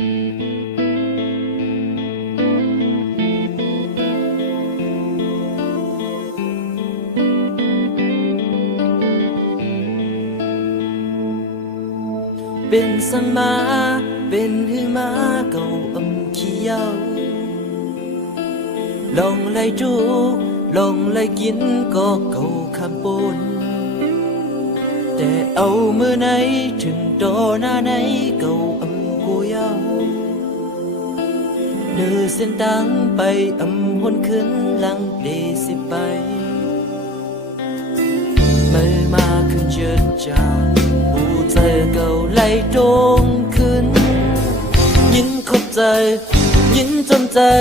เป็นสังมาเป็นหือมาเก่าขี้เยาลองไล่จูลองไล่กินก็เก่าคำปนแต่เอามือไหนถึงตอหน้าไหนเก่ากูเยาเนื้อเส้นตังไปหนขึ้นหลังเดสิไปมือมาขึ้นเจิดจานเจอเก่าไล่ตรงขึ้นยินคบเจอยินจนเจอ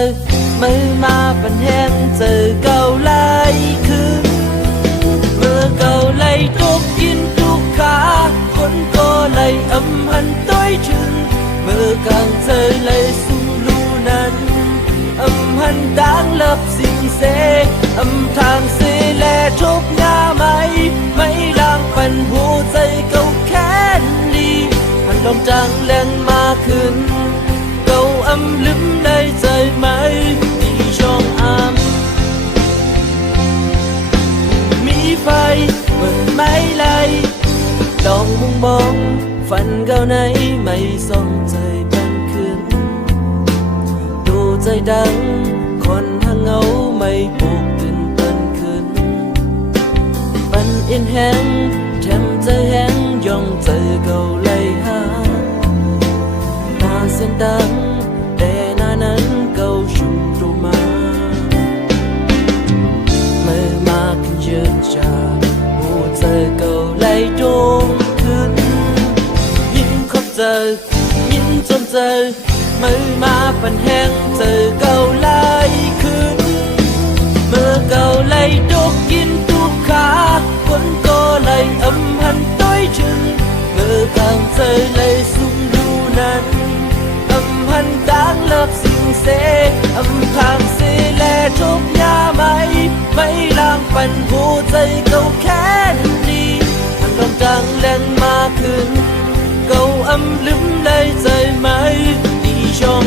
มือมาเป็นแห้งเจอเก่าไล่ขึ้นเมื่อเก่าไล่ทุกยินทุกขาคนก็ไล่หันต้อยถึงเมื่อกลางเจอไล่สุงลูนั้นหันดังเลิบสิ่งเสทางเสแลทุกหน้าไม่ลางปันหัวใจเก่าแค่ลีมันลมจังแรงมาขึ้นเก่าลืมได้ใจไหมที่ช่องมีไฟเหมือนไม่ไล่ลองมองฝันเก่าไหนไม่ส่องใจเป็นขึ้นดูใจดังคนหางเงาไม่ปลุกตื่นเต้นขึ้นปันอินแห้งแถมใจแห้งย่องเจอเก่าไล่หาหน้าเส้นดังแต่หน้านั้นเก่าชุมตัวมาเมื่อมาขึ้นเยอะจากหัวใจเก่าไล่โจมขึ้นยิ่งคบเจอยิ่งจนเจอมือมาปันแห้งเจอเก่าไล่ขึ้นเมื่อเก่าไล่ดกกินทุกขาคนก็ไล่หันต้อยถึงเมื่อกลางเจอไล่สุงดูนั้นหันดังเลิบสิ่งเสทางเสแลทุกยาไม่ลางปันหัวใจเก่าแค่ดีมันลมจังแรงมาขึ้นเก่าลืมได้ใจไหมที่ช่อง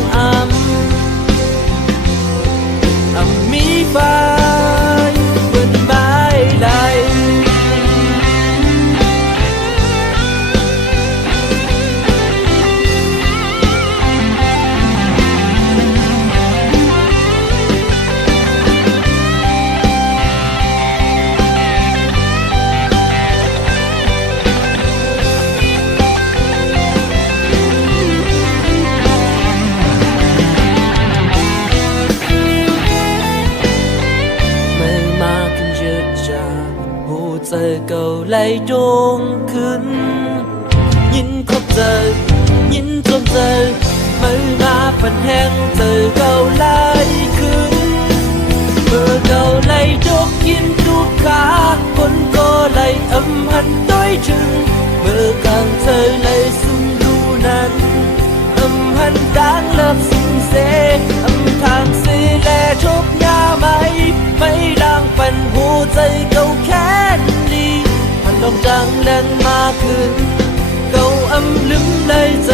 มีไฟเหมือนไม้ไล่เจอเก่าไล่โจงขึ้นยินคบเจอยินจนเจอมือมาปันแห้งเจอเก่าไล่ขึ้นเมื่อเก่าไล่ดกกินทุกขาคนก็ไล่หันต้อยถึงเมื่อกลางเจอไล่สุงดูนั้นหันดังเลิบสิ่งเสทางเสแลทุกหน้าไม่ลางปันหัวใจเก่าแค่ลมจังแรงมาขึ้นเก่าลืมได้ใจ